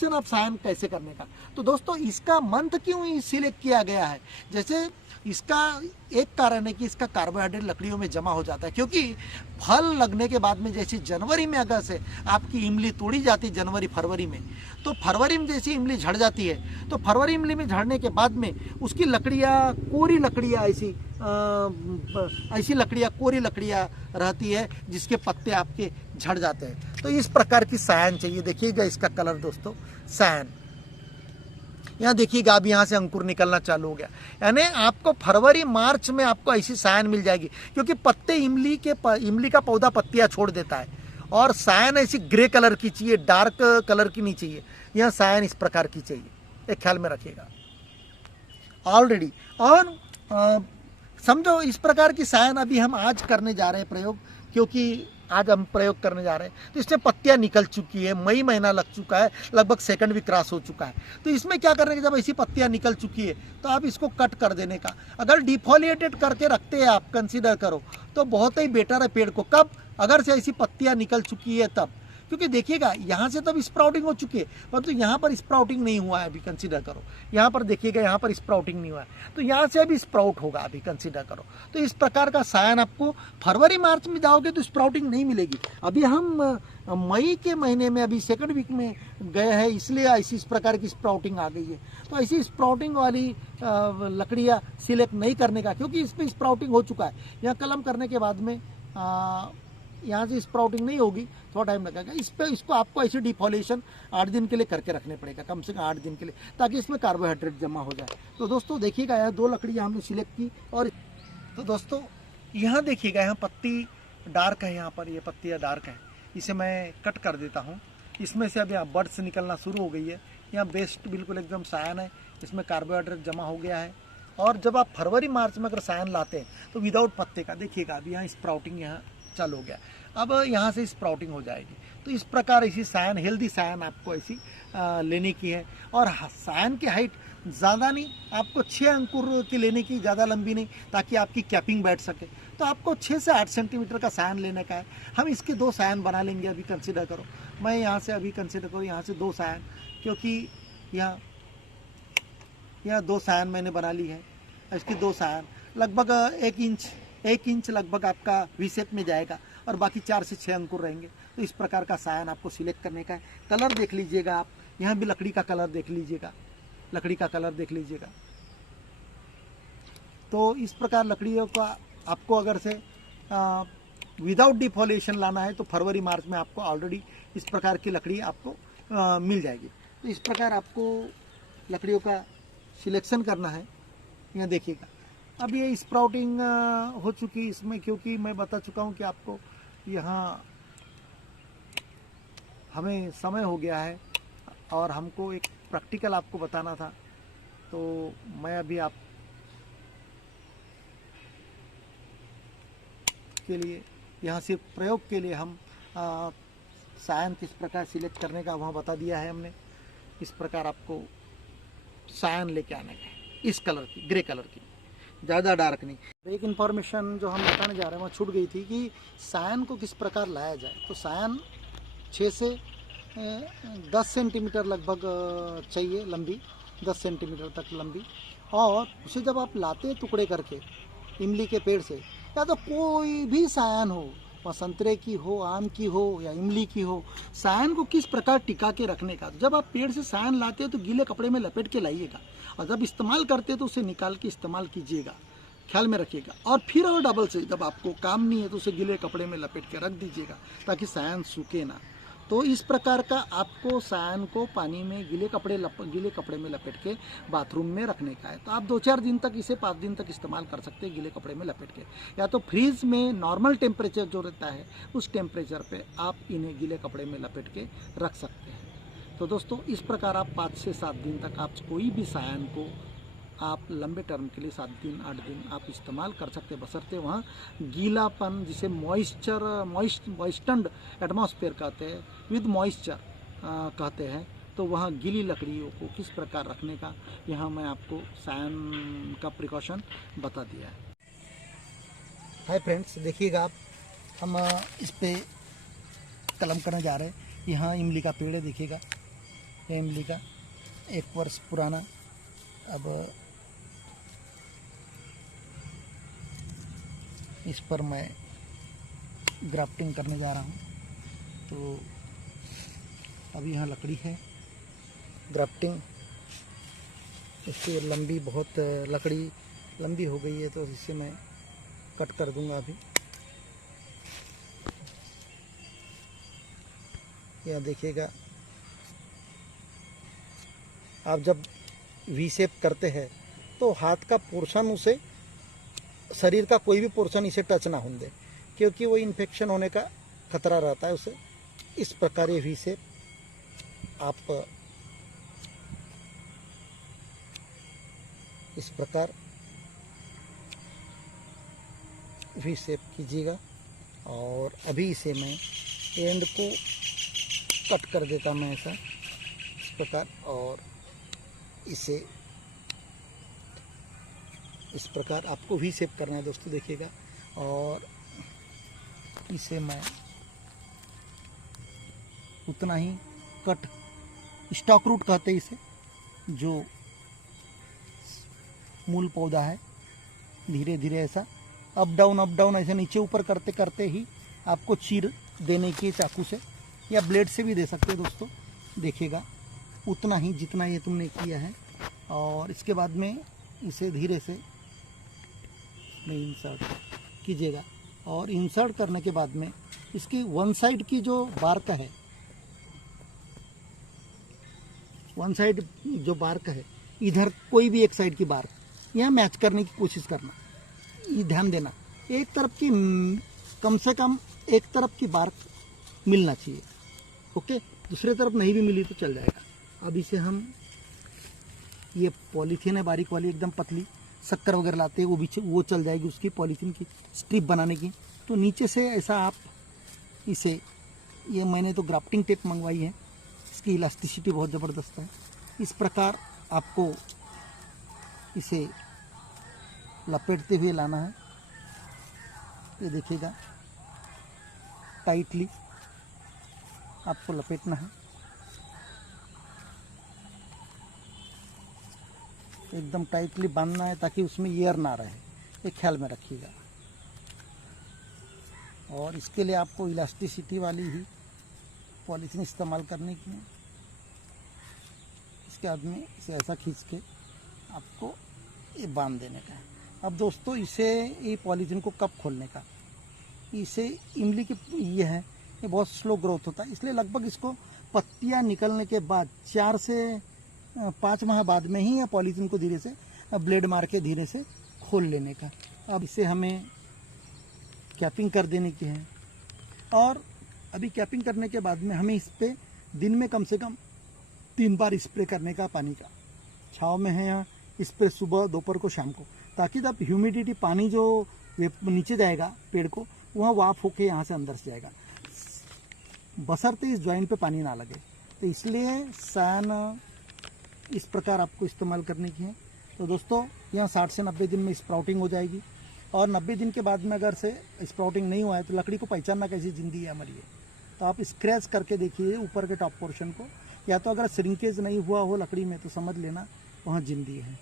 Selection of Sion कैसे करने का। तो दोस्तों इसका मंथ क्यों सिलेक्ट किया गया है, जैसे इसका एक कारण है कि इसका कार्बोहाइड्रेट लकड़ियों में जमा हो जाता है, क्योंकि फल लगने के बाद में जैसे जनवरी में अगर से आपकी इमली तोड़ी जाती है जनवरी फरवरी में, तो फरवरी में जैसी इमली झड़ जाती है, तो फरवरी इमली में झड़ने के बाद में उसकी लकड़ियाँ कोरी लकड़ियाँ ऐसी लकड़ियाँ कोरी लकड़ियाँ रहती है जिसके पत्ते आपके झड़ जाते हैं। तो इस प्रकार की सायन चाहिए। देखिएगा इसका कलर दोस्तों, सायन यहाँ देखिएगा, अब यहाँ से अंकुर निकलना चालू हो गया, यानी आपको फरवरी मार्च में आपको ऐसी सायन मिल जाएगी, क्योंकि पत्ते इमली का पौधा पत्तियाँ छोड़ देता है, और सायन ऐसी ग्रे कलर की चाहिए, डार्क कलर की नहीं चाहिए। यहाँ सायन इस प्रकार की चाहिए, एक ख्याल में रखिएगा ऑलरेडी। और समझो इस प्रकार की सायन अभी हम आज करने जा रहे हैं प्रयोग, क्योंकि आज हम प्रयोग करने जा रहे हैं। तो इसमें पत्तियां निकल चुकी है, मई महीना लग चुका है, लगभग सेकंड भी क्रॉस हो चुका है। तो इसमें क्या करने का, जब ऐसी पत्तियां निकल चुकी है तो आप इसको कट कर देने का। अगर डिफोलिएटेड करके रखते हैं आप, कंसीडर करो, तो बहुत ही बेटर है पेड़ को। कब, अगर से ऐसी पत्तियां निकल चुकी है तब, क्योंकि देखिएगा यहाँ से तब स्प्राउटिंग हो चुकी है, परंतु यहाँ पर स्प्राउटिंग नहीं हुआ है अभी, कंसीडर करो। यहाँ पर देखिएगा, यहाँ पर स्प्राउटिंग नहीं हुआ है, तो यहाँ से अभी स्प्राउट होगा अभी, कंसीडर करो। तो इस प्रकार का सायन आपको फरवरी मार्च में जाओगे तो स्प्राउटिंग नहीं मिलेगी। अभी हम मई के महीने में अभी सेकंड वीक में गए हैं, इसलिए ऐसी इस प्रकार की स्प्राउटिंग आ गई है। तो ऐसी स्प्राउटिंग वाली लकड़ियाँ सिलेक्ट नहीं करने का, क्योंकि इस पर स्प्राउटिंग हो चुका है। यहाँ कलम करने के बाद में यहाँ से स्प्राउटिंग नहीं होगी, थोड़ा टाइम लगेगा। इसको आपको ऐसे डिफॉलेशन 8 दिन के लिए करके रखने पड़ेगा, कम से कम 8 दिन के लिए, ताकि इसमें कार्बोहाइड्रेट जमा हो जाए। तो दोस्तों देखिएगा, यहाँ 2 लकड़ियाँ हमने सिलेक्ट की। और तो दोस्तों यहाँ देखिएगा, यहाँ पत्ती डार्क है, यहाँ पर ये पत्तियाँ डार्क है, इसे मैं कट कर देता हूँ। इसमें से अब यहाँ बर्ड्स निकलना शुरू हो गई है। यहाँ बेस्ट बिल्कुल एकदम सायन है, इसमें कार्बोहाइड्रेट जमा हो गया है। और जब आप फरवरी मार्च में अगर सायन लाते हैं तो विदाउट पत्ते का देखिएगा, अभी यहाँ स्प्राउटिंग यहाँ चालू हो गया, अब यहाँ से स्प्राउटिंग हो जाएगी। तो इस प्रकार ऐसी सायन, हेल्दी सायन आपको ऐसी लेने की है। और सायन की हाइट ज़्यादा नहीं, आपको 6 अंकुर की लेने की, ज़्यादा लंबी नहीं, ताकि आपकी कैपिंग बैठ सके। तो आपको 6 से 8 सेंटीमीटर का सायन लेने का है। हम इसके 2 सायन बना लेंगे अभी, कंसिडर करो। मैं यहाँ से अभी कंसिडर करूँ, यहाँ से 2 सायन, क्योंकि यहाँ 2 सायन मैंने बना ली है। इसकी 2 सायन लगभग 1 इंच लगभग आपका वी शेप में जाएगा, और बाकी 4 से 6 अंकुर रहेंगे। तो इस प्रकार का सायन आपको सिलेक्ट करने का है। कलर देख लीजिएगा आप, यहाँ भी लकड़ी का कलर देख लीजिएगा, लकड़ी का कलर देख लीजिएगा। तो इस प्रकार लकड़ियों का आपको अगर से विदाउट डिफॉलेशन लाना है तो फरवरी मार्च में आपको ऑलरेडी इस प्रकार की लकड़ी आपको मिल जाएगी। तो इस प्रकार आपको लकड़ियों का सिलेक्शन करना है। यहाँ देखिएगा, अब ये स्प्राउटिंग हो चुकी इसमें, क्योंकि मैं बता चुका हूँ कि आपको यहाँ हमें समय हो गया है और हमको एक प्रैक्टिकल आपको बताना था। तो मैं अभी आप के लिए यहाँ सिर्फ प्रयोग के लिए हम सायन किस प्रकार सिलेक्ट करने का वहाँ बता दिया है हमने। इस प्रकार आपको सायन लेके आने का है, इस कलर की, ग्रे कलर की, ज़्यादा डार्क नहीं। एक इन्फॉर्मेशन जो हम बताने जा रहे हैं वहाँ छूट गई थी कि सायन को किस प्रकार लाया जाए। तो सायन 6 से 10 सेंटीमीटर लगभग चाहिए लंबी, 10 सेंटीमीटर तक लंबी। और उसे जब आप लाते हैं टुकड़े करके इमली के पेड़ से, या तो कोई भी सायन हो, वह संतरे की हो, आम की हो या इमली की हो, सायन को किस प्रकार टिका के रखने का। जब आप पेड़ से सायन लाते हो तो गीले कपड़े में लपेट के लाइएगा, और जब इस्तेमाल करते हो तो उसे निकाल के इस्तेमाल कीजिएगा, ख्याल में रखिएगा। और फिर और डबल से जब आपको काम नहीं है तो उसे गीले कपड़े में लपेट के रख दीजिएगा, ताकि सायन सूखे ना। तो इस प्रकार का आपको सायन को पानी में गीले कपड़े में लपेट के बाथरूम में रखने का है। तो आप 2-4 दिन तक इसे 5 दिन तक इस्तेमाल कर सकते हैं गीले कपड़े में लपेट के, या तो फ्रीज में नॉर्मल टेम्परेचर जो रहता है उस टेम्परेचर पे आप इन्हें गीले कपड़े में लपेट के रख सकते हैं। तो दोस्तों इस प्रकार आप 5 से 7 दिन तक आप कोई भी सायन को आप लंबे टर्म के लिए 7 दिन 8 दिन आप इस्तेमाल कर सकते हैं, बशर्ते वहाँ गीलापन, जिसे मॉइस्टन्ड एटमॉस्फेयर कहते हैं, विद मॉइस्चर कहते हैं। तो वहाँ गीली लकड़ियों को किस प्रकार रखने का यहाँ मैं आपको सायन का प्रिकॉशन बता दिया है। हाय फ्रेंड्स, देखिएगा आप, हम इस पे कलम करने जा रहे हैं। यहाँ इमली का पेड़ है, देखिएगा ये इमली का 1 वर्ष पुराना। अब इस पर मैं ग्राफ्टिंग करने जा रहा हूँ। तो अभी यहाँ लकड़ी है, ग्राफ्टिंग इससे लंबी, बहुत लकड़ी लंबी हो गई है तो इसे मैं कट कर दूंगा अभी। यह देखिएगा, आप जब वी शेप करते हैं तो हाथ का पोर्शन, उसे शरीर का कोई भी पोर्शन इसे टच ना होने दे, क्योंकि वो इन्फेक्शन होने का खतरा रहता है उसे। इस प्रकार ये वी शेप आप इस प्रकार वी शेप कीजिएगा। और अभी इसे मैं एंड को कट कर देता मैं ऐसा, इस प्रकार, और इसे इस प्रकार आपको वी शेप करना है दोस्तों, देखिएगा। और इसे मैं उतना ही कट, स्टॉक रूट कहते हैं इसे, जो मूल पौधा है, धीरे धीरे ऐसा अप डाउन ऐसे नीचे ऊपर करते करते ही आपको चीर देने की चाकू से या ब्लेड से भी दे सकते हैं दोस्तों, देखिएगा उतना ही जितना ये तुमने किया है। और इसके बाद में इसे धीरे से इंसर्ट कीजिएगा। और इंसर्ट करने के बाद में इसकी वन साइड की जो बार्क है, वन साइड जो बार्क है, इधर कोई भी एक साइड की बार्क यहाँ मैच करने की कोशिश करना, ये ध्यान देना। एक तरफ की, कम से कम एक तरफ की बार्क मिलना चाहिए, ओके। दूसरी तरफ नहीं भी मिली तो चल जाएगा। अब इसे हम, ये पॉलीथीन है बारीक वाली, एकदम पतली, शक्कर वगैरह लाते हैं वो भी, वो चल जाएगी उसकी पॉलीथीन की स्ट्रिप बनाने की। तो नीचे से ऐसा आप इसे, ये मैंने तो ग्राफ्टिंग टेप मंगवाई है, इसकी इलास्टिसिटी बहुत ज़बरदस्त है। इस प्रकार आपको इसे लपेटते हुए लाना है, ये देखिएगा, टाइटली आपको लपेटना है, एकदम टाइटली बांधना है ताकि उसमें एयर ना रहे, ये ख्याल में रखिएगा। और इसके लिए आपको इलास्टिसिटी वाली ही पॉलीथीन इस्तेमाल करने की है। इसके बाद में इसे ऐसा खींच के आपको ये बांध देने का है। अब दोस्तों इसे, ये पॉलीथीन को कब खोलने का, इसे इमली की ये है, ये बहुत स्लो ग्रोथ होता है, इसलिए लगभग इसको पत्तियां निकलने के बाद 4 से 5 माह बाद में ही या पॉलीथीन को धीरे से ब्लेड मार के धीरे से खोल लेने का। अब इसे हमें कैपिंग कर देने की है। और अभी कैपिंग करने के बाद में हमें इस पर दिन में कम से कम 3 बार स्प्रे करने का पानी का। छाँव में है यहाँ, स्प्रे सुबह, दोपहर को, शाम को, ताकि जब ह्यूमिडिटी, पानी जो नीचे जाएगा पेड़ को, वहाँ वाफ होके यहाँ से अंदर से जाएगा, बशर्ते इस जॉइंट पे पानी ना लगे। तो इसलिए सान इस प्रकार आपको इस्तेमाल करने की है। तो दोस्तों यहाँ 60 से 90 दिन में स्प्राउटिंग हो जाएगी। और 90 दिन के बाद में अगर से स्प्राउटिंग नहीं हुआ है तो लकड़ी को पहचानना कैसी जिंदी है हमारी है। तो आप स्क्रैच करके देखिए ऊपर के टॉप पोर्शन को, या तो अगर श्रिंकेज नहीं हुआ हो लकड़ी में तो समझ लेना वहाँ जिंदी है।